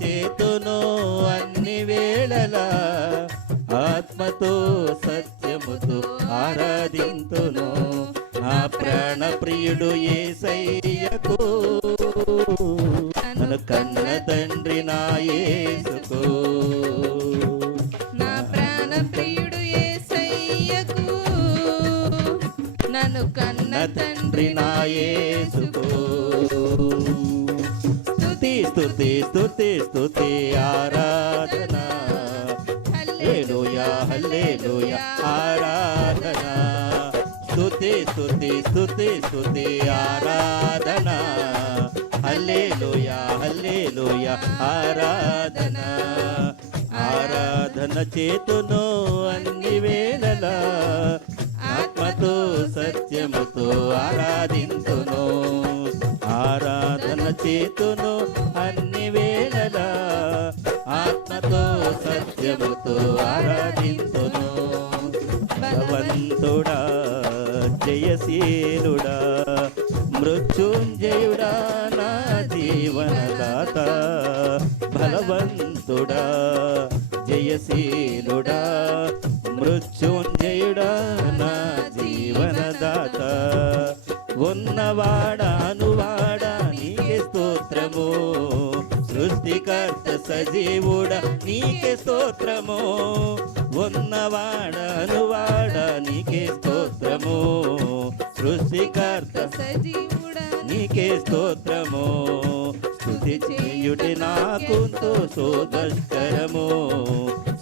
చేతును అన్ని వేళలా ఆత్మతో సత్యముతో ఆరాధింతును. నా ప్రాణ ప్రియుడు యేసయ్యకు, నన్ను కన్న తండ్రి నా యేసుకు. నా ప్రాణ ప్రియుడు యేసయ్యకు, నన్ను కన్న తండ్రి నా యేసుకు. స్తుతి స్తుతి స్తుతి స్తుతి ఆరాధన, హల్లెలూయా హల్లెలూయా ఆరాధన. స్తుతి స్తుతి స్తుతి స్తుతి ఆరాధన, హల్లెలూయా హల్లెలూయా ఆరాధన. ఆరాధన చేతును అన్ని వేళలా ఆత్మతో సత్యముతో ఆరాధింతును. ఆరాధన చేతును అన్ని వేళలా ఆత్మతో సత్యముతో ఆరాధింతును. భగవంతుడా జయశీలుడా మృత్యుంజయుడా నా జీవనదాత. బలవంతుడా జయశీలుడా మృత్యుంజయుడా నా జీవనదాత. ఉన్నవాడా అనువాడా నీకే స్తోత్రము, సృష్టికర్త సజీవుడా నీకే స్తోత్రము. ఉన్నవాడా అనువాడా నీకే స్తోత్రము, సృష్టికర్త సజీవుడా నీకే స్తోత్రము. స్తుతి చేయుట నాకెంతో శోభస్కరము,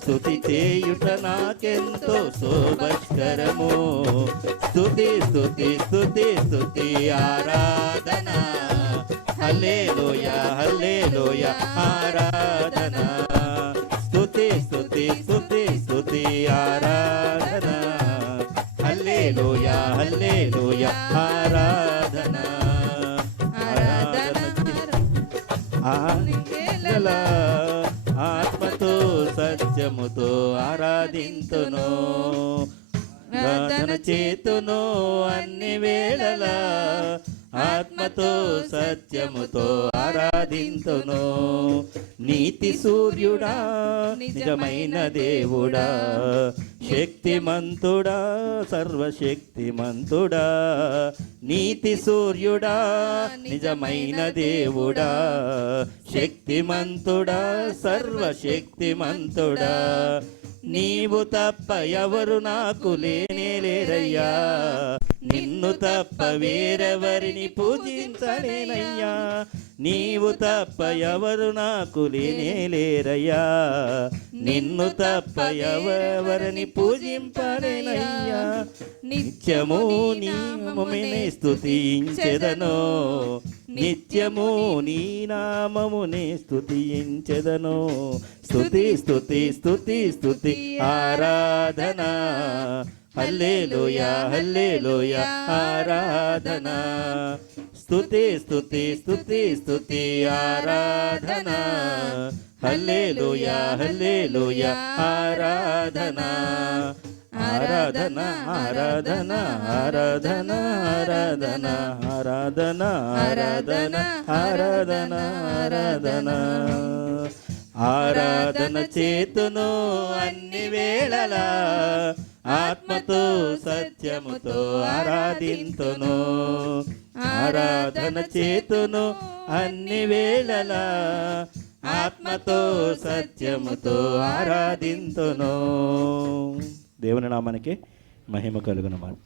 స్తుతి చేయుట నాకెంతో శోభస్కరము. స్తుతి స్తుతి స్తుతి స్తుతి ఆరాధన, హల్లెలూయా హల్లెలూయా ఆరాధన. స్తుతి స్తుతి స్తుతి స్తుతి ఆరాధన, హల్లెలూయా హల్లెలూయా ఆరాధన. ఆరాధన ఆత్మతో సత్యముతో ఆరాధింతును. ప్రార్థన చేతును అన్ని వేళలా ఆత్మతో సత్యముతో ఆరాధింతును. నీతి సూర్యుడా నిజమైన దేవుడా, శక్తిమంతుడా సర్వశక్తిమంతుడా. నీతి సూర్యుడా నిజమైన దేవుడా, శక్తిమంతుడా సర్వశక్తిమంతుడా. నీవు తప్ప ఎవరు నాకు లేనే లేరయ్యా, నిన్ను తప్ప వేరెవరిని పూజించలేనయ్యా. నీవు తప్ప ఎవరు నాకు లేనే లేరయ్యా, నిన్ను తప్ప ఎవరిని పూజింపలేనయ్యా. నిత్యము నీ నామమునే స్తుతించెదను, నిత్యము నీ నామమునే స్తుతించెదను. స్తుతి స్తుతి స్తుతి స్తుతి ఆరాధన, హల్లెలూయా హల్లెలూయా ఆరాధన. స్తుతి స్తుతి స్తుతి స్తుతి ఆరాధన, హల్లెలూయా హల్లెలూయా ఆరాధన. ఆరాధన ఆరాధన ఆరాధన ఆరాధన ఆరాధన ఆరాధన ఆరాధన ఆరాధన. ఆరాధన చేతును అన్ని వేళలా ఆత్మతో సత్యముతో ఆరాధింతును. ఆరాధన చేతును అన్ని వేళలా ఆత్మతో సత్యముతో ఆరాధింతును. దేవుని నామానికి మహిమ కలుగును మాట.